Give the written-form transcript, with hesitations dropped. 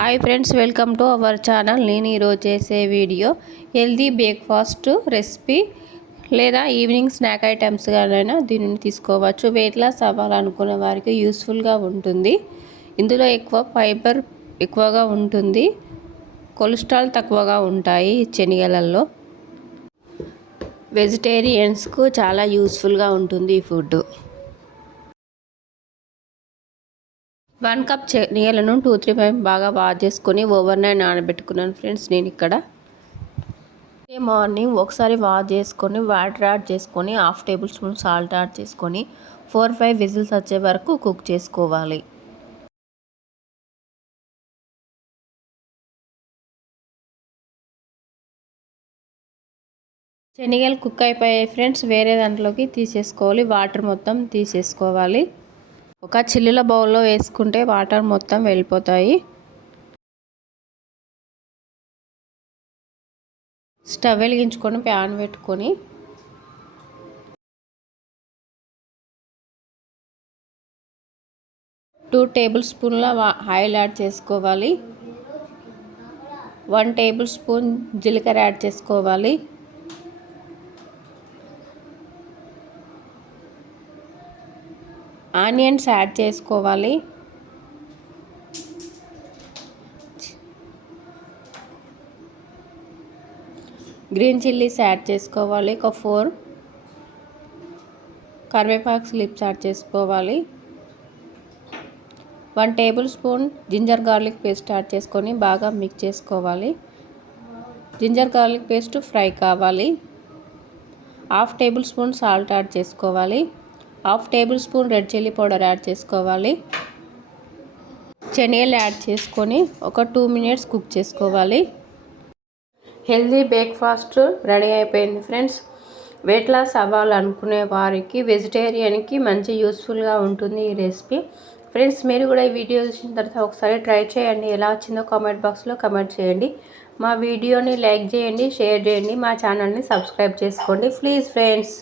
Hi friends, welcome to our channel. నేను ఈరోజు చేసే వీడియో హెల్దీ బ్రేక్ఫాస్ట్ రెసిపీ లేదా ఈవినింగ్ స్నాక్ ఐటమ్స్గానైనా దీనిని తీసుకోవచ్చు. వెయిట్ లాస్ అవ్వాలనుకునే వారికి యూస్ఫుల్గా ఉంటుంది. ఇందులో ఎక్కువ ఫైబర్ ఎక్కువగా ఉంటుంది, కొలెస్ట్రాల్ తక్కువగా ఉంటాయి. శనగలలో వెజిటేరియన్స్కు చాలా యూస్ఫుల్గా ఉంటుంది ఈ ఫుడ్. 1 కప్ శనగలను 2-3 టైమ్స్ బాగా వాష్ చేసుకొని ఓవర్ నైట్ నానబెట్టుకున్నాను ఫ్రెండ్స్. నేను ఇక్కడ మార్నింగ్ ఒకసారి వాష్ చేసుకొని వాటర్ యాడ్ చేసుకొని 1/2 టేబుల్ స్పూన్ సాల్ట్ యాడ్ చేసుకొని 4-5 విజిల్స్ వచ్చే వరకు కుక్ చేసుకోవాలి. శనగలు కుక్ అయిపోయాయి ఫ్రెండ్స్. వేరే దాంట్లోకి తీసేసుకోవాలి, వాటర్ మొత్తం తీసేసుకోవాలి. ఒక చిల్లుల బౌల్లో వేసుకుంటే వాటర్ మొత్తం వెళ్ళిపోతాయి. స్టవ్ వెలిగించుకొని ప్యాన్ పెట్టుకొని 2 టేబుల్ స్పూన్ల ఆయిల్ యాడ్ చేసుకోవాలి. 1 టేబుల్ స్పూన్ జీలకర్ర యాడ్ చేసుకోవాలి. ఆనియన్స్ యాడ్ చేసుకోవాలి. గ్రీన్ చిల్లీస్ యాడ్ చేసుకోవాలి. ఒక 4 కరివేపాకు లీవ్స్ యాడ్ చేసుకోవాలి. 1 tablespoon ginger garlic paste add చేసుకొని బాగా మిక్స్ చేసుకోవాలి. జింజర్ గార్లిక్ పేస్ట్ ఫ్రై కావాలి. 1/2 టేబుల్ స్పూన్ సాల్ట్ యాడ్ చేసుకోవాలి. 1/2 table spoon red chilli powder add చేసుకోవాలి. శనగలు యాడ్ చేసుకొని ఒక 2 మినిట్స్ కుక్ చేసుకోవాలి. హెల్దీ బ్రేక్ఫాస్ట్ రెడీ అయిపోయింది ఫ్రెండ్స్. వెయిట్ లాస్ అవ్వాలనుకునే వారికి, వెజిటేరియన్కి మంచి యూస్ఫుల్గా ఉంటుంది ఈ రెసిపీ. ఫ్రెండ్స్, మీరు కూడా ఈ వీడియో చూసిన తర్వాత ఒకసారి ట్రై చేయండి. ఎలా వచ్చిందో కామెంట్ బాక్స్లో కామెంట్ చేయండి. మా వీడియోని లైక్ చేయండి, షేర్ చేయండి, మా ఛానల్ని సబ్స్క్రైబ్ చేసుకోండి ప్లీజ్ ఫ్రెండ్స్.